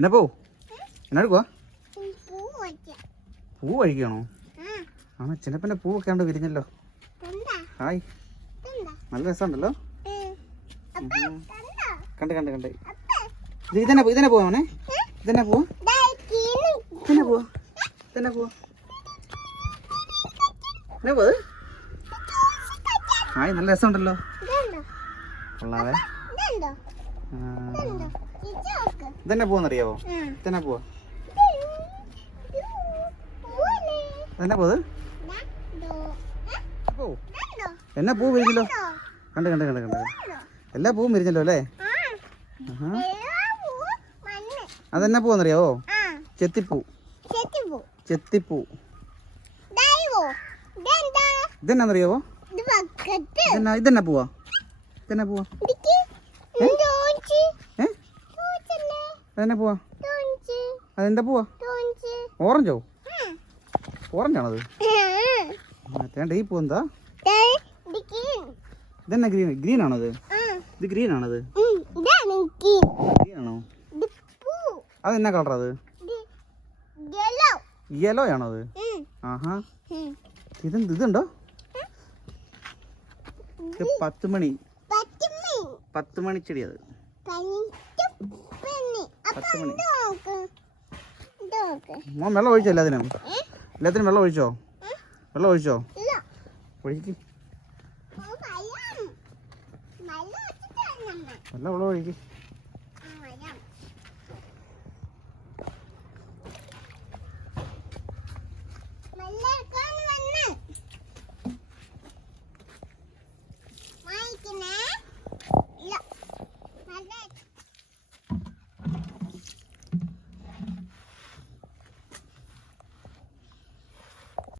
പിന്നെ പോ. എന്നാ എടുക്കുവാ? പൂ കഴിക്കണോ ആ. ചിന്നപ്പന്റെ പൂവൊക്കെ ഉണ്ട് വിരിഞ്ഞല്ലോ. ഹായ്. നല്ല രസമുണ്ടല്ലോ. കണ്ടാ? കണ്ട് കണ്ട് ഇത് ഇതന്നെ പോ- ഇതന്നെ പോവാ മോനെ. ഇതന്നെ പോവാ. ഇതന്നെ പോവാ. ഇതന്നെ പോവാ. എന്നാ പോവാ ഹായ് നല്ല രസമുണ്ടല്ലോ. കൊള്ളാവേ. ഇതന്നെ പോവാന്നറിയാവോ? ഇതന്നെ പോവാ. ഇതന്നെ പോത് എന്നാ പൂ വിരിഞ്ഞല്ലോ? കണ്ട് കണ്ട് കണ്ട് കണ്ട്. എല്ലാ പൂവും വിരിഞ്ഞല്ലോ അല്ലേ? അതെന്നാ പൂവെന്നറിയാവോ? ചെത്തിപ്പൂ. ചെത്തിപ്പൂ. ഇതെന്നാന്നറിയാവോ? ഇതെന്നാ ഇതെന്നാ പൂവാ? ഇതെന്നാ പൂവാ? അതെന്നാ പോവാ? അതെന്താ പോവാ? ഓറഞ്ചോ? ഓറഞ്ചാണത്. മറ്റേണ്ട ഈ പൂ എന്താ? ഇടിക്ക് ഇതെന്നാ ഗ്രീൻ? ഗ്രീൻ ആണത് ഇത് ഗ്രീൻ. ആണത് ഗ്രീൻ ആണോ അതെന്നാ കളർ അത് യെല്ലോ ആണത്. ആഹാ. ഇത് ഇതെന്ത് ഇതുണ്ടോ? ഇത് പത്ത് മണി പത്ത് മണി ചെടി അത് മോൻ വെള്ളം ഒഴിച്ചോ എല്ലാത്തിനും? എല്ലാത്തിനും വെള്ളം ഒഴിച്ചോ? വെള്ളം ഒഴിച്ചോ? ഒഴിക്ക്. വെള്ളം വെള്ളം ഒഴിക്ക്. വെള്ളം